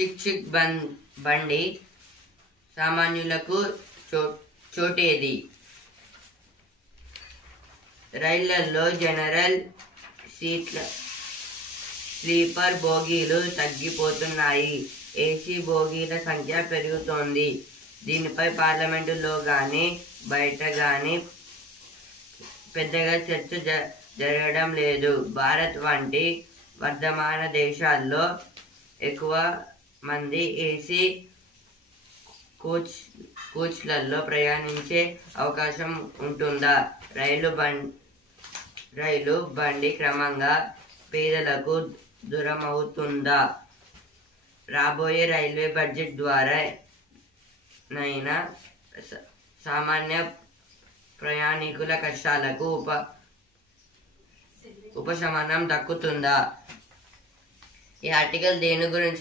చిక్ చిక్ బండి సామాన్యులకు చోటేది. రైళ్లలో జనరల్ సీట్ల స్లీపర్ బోగీలు తగ్గిపోతున్నాయి. ఏసీ బోగీల సంఖ్య పెరుగుతోంది. దీనిపై పార్లమెంటులో గానీ బయట గానీ పెద్దగా చర్చ జరగడం లేదు. భారత్ వంటి వర్ధమాన దేశాల్లో ఎక్కువ మంది ఏసీ కోచ్లలో ప్రయాణించే అవకాశం ఉంటుందా? రైలు బండి క్రమంగా పేదలకు దూరమవుతుందా? రాబోయే రైల్వే బడ్జెట్ ద్వారా నైనా సామాన్య ప్రయాణికుల కష్టాలకు ఉపశమనం దక్కుతుందా? ఈ ఆర్టికల్ దేని గురించి